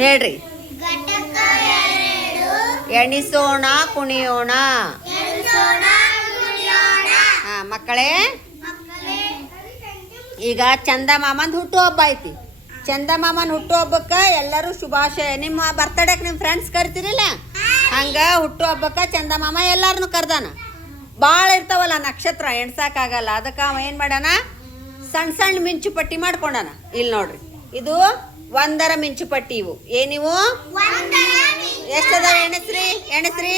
ಹೇಳ್ರಿ. ಎಣಿಸೋಣ ಕುಣಿಯೋಣ. ಹಾ ಮಕ್ಕಳೇ, ಈಗ ಚಂದ ಮಾಮಂದು ಹುಟ್ಟುಹಬ್ಬ ಐತಿ. ಚಂದ ಮಾಮನ ಹುಟ್ಟುಹಬ್ಬಕ್ಕೆ ಎಲ್ಲರೂ ಶುಭಾಶಯ. ನಿಮ್ಮ ಬರ್ತಡೇಗೆ ನಿಮ್ಮ ಫ್ರೆಂಡ್ಸ್ ಕರಿತೀರಿಲ್ಲ, ಹಂಗೆ ಹುಟ್ಟುಹಬ್ಬಕ್ಕೆ ಚಂದ ಮಾಮ ಎಲ್ಲಾರನ್ನು ಕರ್ದಾನ. ಭಾಳ ಇರ್ತಾವಲ್ಲ ನಕ್ಷತ್ರ, ಎಣ್ಸಕ್ಕಾಗಲ್ಲ. ಅದಕ್ಕೆ ಅವ ಏನು ಮಾಡ್ಯಾನ, ಸಣ್ಣ ಸಣ್ಣ ಮಿಂಚು ಪಟ್ಟಿ ಮಾಡ್ಕೊಂಡಾನ. ಇಲ್ಲಿ ನೋಡ್ರಿ, ಇದು 1ರ ಮಿಂಚು ಪಟ್ಟಿ. ಇವು ಏನಿವು? ಎಷ್ಟದಾವ? ಎಣಸ್ರಿ ಎಣಸ್ರಿ.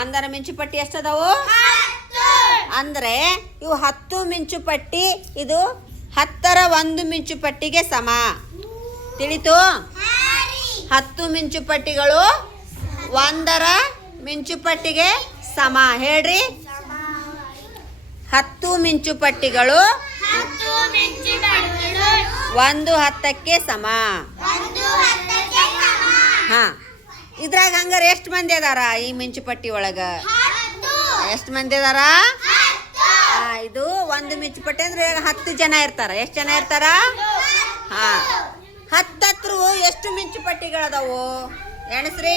1ರ ಮಿಂಚು ಪಟ್ಟಿ ಎಷ್ಟದಾವು ಅಂದ್ರೆ ಇವು 10 ಮಿಂಚು ಪಟ್ಟಿ. ಇದು 10ರ 1 ಮಿಂಚು ಪಟ್ಟಿಗೆ ಸಮ. ತಿಳಿತು? 10 ಮಿಂಚು ಪಟ್ಟಿಗಳು 1ರ ಮಿಂಚು ಪಟ್ಟಿಗೆ ಸಮ. ಹೇಳ್ರಿ, 10 ಮಿಂಚು ಪಟ್ಟಿಗಳು 1 10ಕ್ಕೆ ಸಮ. ಹಾ, ಇದ್ರಾಗ ಹಂಗಾರೆ ಎಷ್ಟು ಮಂದಿ ಅದಾರ ಈ ಮಿಂಚು ಪಟ್ಟಿ ಒಳಗ? ಎಷ್ಟು ಮಂದಿ ಅದಾರ? ಇದು 1 ಮಿಂಚು ಪಟ್ಟಿ ಅಂದ್ರೆ 10 ಜನ ಇರ್ತಾರ. ಎಷ್ಟು ಜನ ಇರ್ತಾರ? ಹಾ, 10 ಎಷ್ಟು ಮಿಂಚು ಪಟ್ಟಿಗಳದಾವು? ಎಣಸ್ರಿ.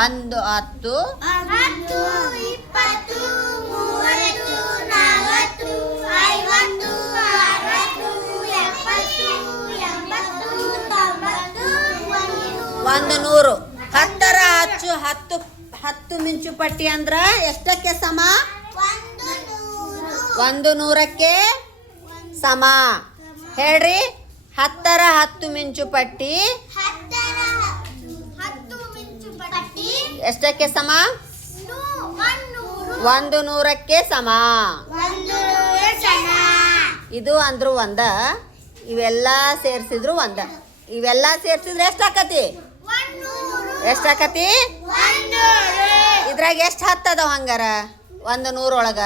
1 10 10 20 30 40 50 60 70 100. 10ರ ಅಚ್ಚು 10 ಮಿಂಚು ಪಟ್ಟಿ ಅಂದ್ರ ಎಷ್ಟಕ್ಕೆ ಸಮ? 100ಕ್ಕೆ ಸಮ. ಹೇಳ್ರಿ, 10ರ 10 ಮಿಂಚು ಪಟ್ಟಿ ಎಷ್ಟಕ್ಕೆ ಸಮ? 100ಕ್ಕೆ ಸಮ. ಇದು ಅಂದ್ರು 1. ಇವೆಲ್ಲ ಸೇರಿಸಿದ್ರು 1. ಇವೆಲ್ಲ ಸೇರಿಸಿದ್ರೆ ಎಷ್ಟಾಕತಿ? ಎಷ್ಟಾಕತಿ? ಇದ್ರಾಗ ಎಷ್ಟು 10 ಅದಾವ ಹಂಗಾರ 100 ಒಳಗ?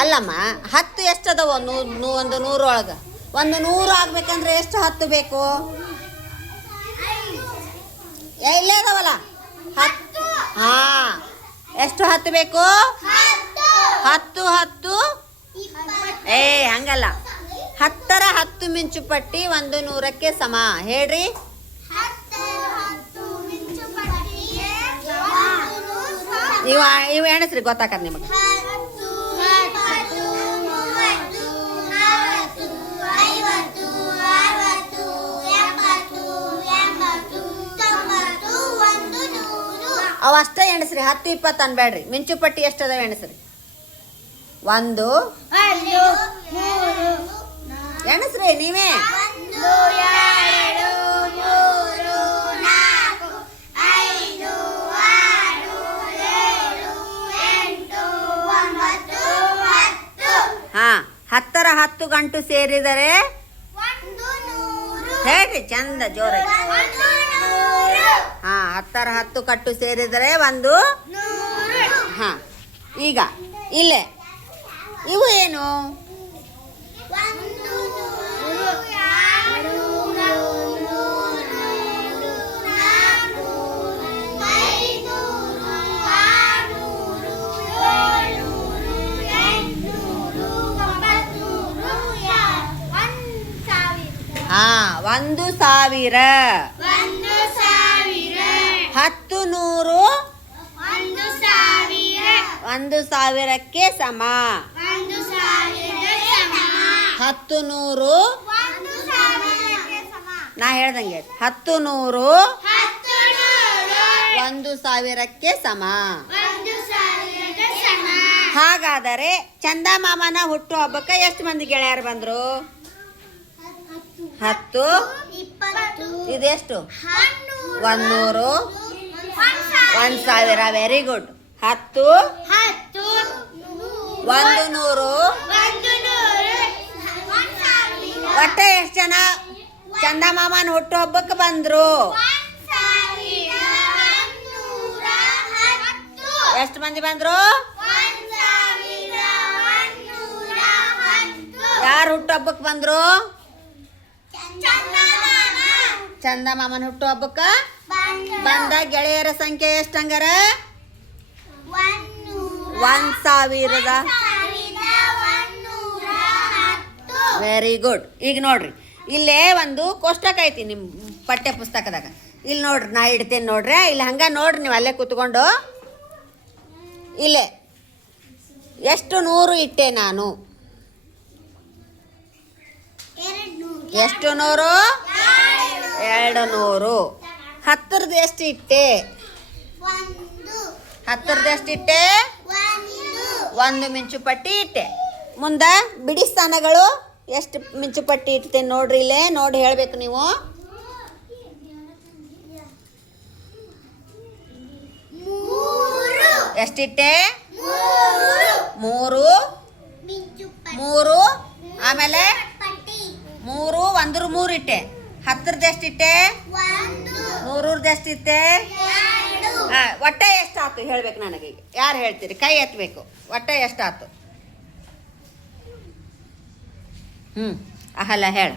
ಅಲ್ಲಮ್ಮ, 10 ಎಷ್ಟು ಅದಾವ 100 ಒಳಗ? 100 ಆಗ್ಬೇಕಂದ್ರೆ ಎಷ್ಟು 10 ಬೇಕು? ಇಲ್ಲೇ ಅದಾವಲ್ಲ 10. ಹಾ, ಎಷ್ಟು 10 ಬೇಕು? 10 10 ಹಂಗಲ್ಲ. 10ರ 10 ಮಿಂಚು ಪಟ್ಟಿ 100ಕ್ಕೆ ಸಮ. ಹೇಳ್ರಿ, ಇವು ಎಣಸ್ರಿ, ಗೊತ್ತಾಕತ್ ನಿಮಗೆ. 100 ಅಷ್ಟೇ ಎಣಸ್ರಿ, 10 20 ಅನ್ಬೇಡ್ರಿ. ಮಿಂಚು ಪಟ್ಟಿ ಎಷ್ಟದಾವ ಎಣಸ್ರಿ. 1 ಎಣಸ್ರಿ ನೀವೇ. 10ರ 10 ಗಂಟು ಸೇರಿದರೆ ಹೇಳ್ರಿ ಚಂದ ಜೋರಾಗಿ. 10ರ 10 ಕಟ್ಟು ಸೇರಿದರೆ 100. ಹಾ, ಈಗ ಇಲ್ಲೇ ಇವು ಏನು? ಹಾ, 1000. 10 100 1000ಕ್ಕೆ ಸಮ. 10 100 ನಾ ಹೇಳ್ದಂಗೆ 10 100 1000ಕ್ಕೆ ಸಮ. ಹಾಗಾದರೆ ಚಂದ ಮಾಮನ ಹುಟ್ಟು ಹಬ್ಬಕ್ಕೆ ಎಷ್ಟು ಮಂದಿ ಗೆಳೆಯರು ಬಂದ್ರು? 10 ಇದೆಷ್ಟು? 100 1000. Very good. 10 100 ಒಟ್ಟು ಎಷ್ಟು ಜನ ಚಂದ ಮಾಮನ ಹುಟ್ಟು ಹಬ್ಬಕ್ಕೆ ಬಂದ್ರು? ಎಷ್ಟು ಮಂದಿ ಬಂದ್ರು? ಯಾರು ಹುಟ್ಟು ಹಬ್ಬಕ್ಕೆ ಬಂದ್ರು? ಚಂದ ಮಾಮನ ಹುಟ್ಟು ಹಬ್ಬಕ್ಕೆ ಬಂದ ಗೆಳೆಯರ ಸಂಖ್ಯೆ ಎಷ್ಟು ಹಂಗಾರ 1000. Very good. ಈಗ ನೋಡ್ರಿ ಇಲ್ಲೇ ಒಂದು ಕೋಷ್ಟಕ ಐತಿ ನಿಮ್ಮ ಪಠ್ಯ ಪುಸ್ತಕದಾಗ. ಇಲ್ಲಿ ನೋಡ್ರಿ ನಾ ಇಡ್ತೇನೆ ನೋಡ್ರಿ. ಇಲ್ಲಿ ಹಂಗ ನೋಡ್ರಿ ನೀವು ಅಲ್ಲೇ ಕೂತ್ಕೊಂಡು. ಇಲ್ಲೇ ಎಷ್ಟು 100 ಇಟ್ಟೆ ನಾನು? ಎಷ್ಟು 100? 200. 10ರದ್ದು ಎಷ್ಟು ಇಟ್ಟೆ? 10ರದ್ದು ಎಷ್ಟು ಇಟ್ಟೆ? 1 ಮಿಂಚುಪಟ್ಟಿ ಇಟ್ಟೆ. ಮುಂದೆ ಬಿಡಿ ಸ್ಥಾನಗಳು ಎಷ್ಟು ಮಿಂಚುಪಟ್ಟಿ ಇಡ್ತೇನೆ ನೋಡ್ರಿ. ಇಲ್ಲೇ ನೋಡಿ ಹೇಳ್ಬೇಕು ನೀವು. ಎಷ್ಟಿಟ್ಟೆ? 3. ಆಮೇಲೆ 3 1 ಇಟ್ಟೆ. 10ರದ್ದು ಎಷ್ಟಿಟ್ಟೆ? 100ರದ್ದು ಎಷ್ಟಿಟ್ಟೆ? ಒಟ್ಟೆ ಎಷ್ಟಾಯ್ತು ಹೇಳ್ಬೇಕು ನನಗೆ. ಯಾರು ಹೇಳ್ತೀರಿ? ಕೈ ಎತ್ತಬೇಕು. ಒಟ್ಟೆ ಎಷ್ಟಾಯ್ತು? ಅಲ್ಲ ಹೇಳು.